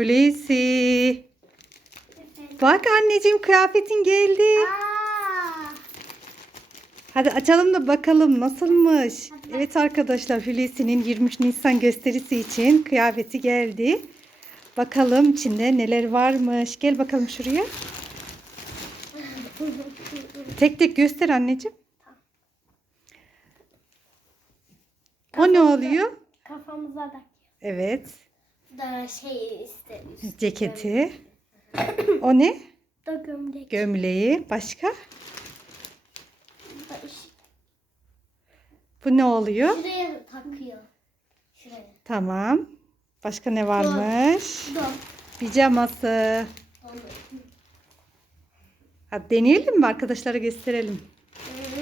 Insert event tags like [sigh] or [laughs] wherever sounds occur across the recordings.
Hulusi. Bak anneciğim kıyafetin geldi. Aa, Hadi açalım da bakalım nasılmış. Evet arkadaşlar Hulusi'nin 23 Nisan gösterisi için kıyafeti geldi. Bakalım içinde neler varmış. Gel bakalım şuraya. Tek tek göster anneciğim. O ne oluyor? Kafamıza da Evet. Da şey isteriz. Ceketi. O ne? Da gömlek. Gömleği. Başka? Bu ne oluyor? Şuraya takıyor. Şuraya. Tamam. Başka ne varmış? Pijaması. Hadi deneyelim mi arkadaşlara gösterelim.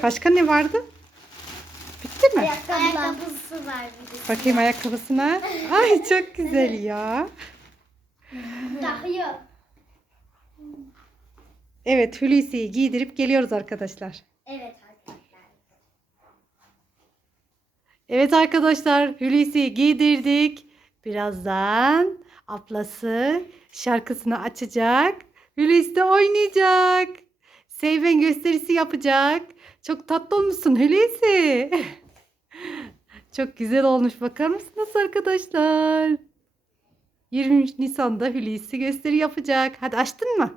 Başka ne vardı? Bitti mi? Ayakkabısı var bir. Bakayım ayakkabısına. Ay çok güzel ya. Takıyor. Evet Hulusi'yi giydirip geliyoruz arkadaşlar. Evet arkadaşlar. Evet arkadaşlar Hulusi'yi giydirdik. Birazdan ablası şarkısını açacak. Hulusi de oynayacak. Seyven gösterisi yapacak. Çok tatlı olmuşsun Hulusi. [laughs] Çok güzel olmuş. Bakar mısınız arkadaşlar? 23 Nisan'da Hulusi gösteri yapacak. Hadi açtın mı?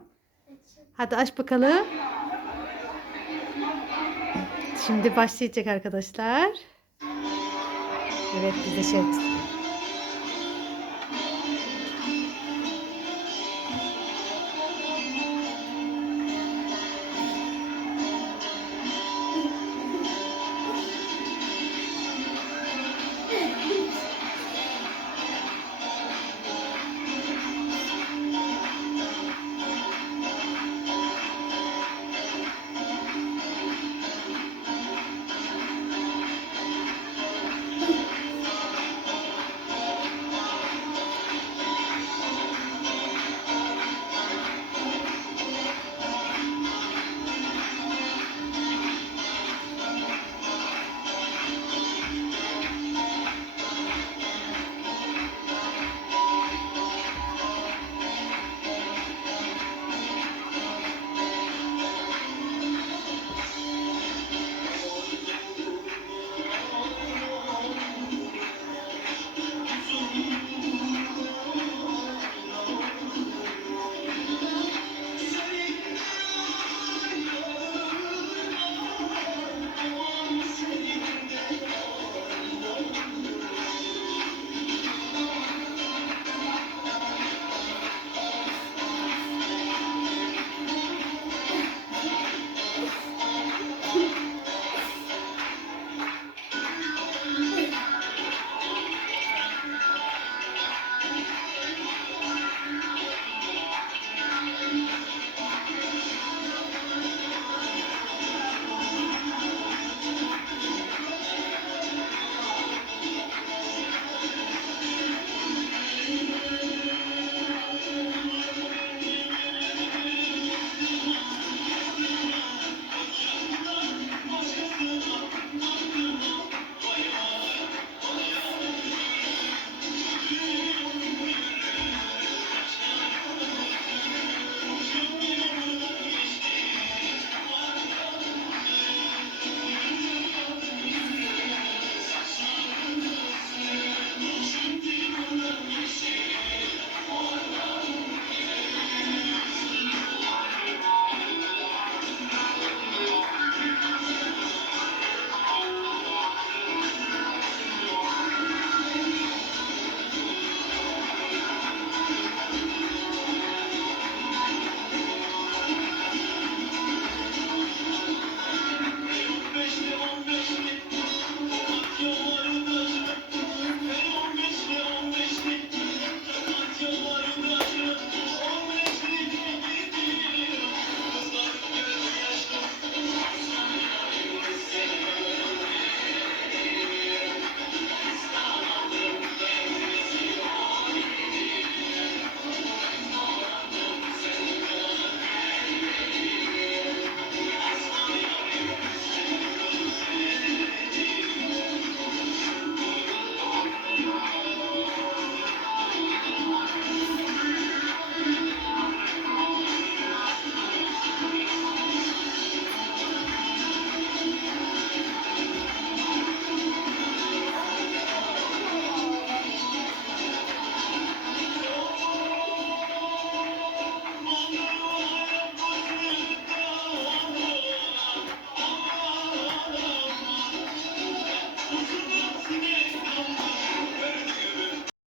Hadi aç bakalım. Şimdi başlayacak arkadaşlar. Evet bize şey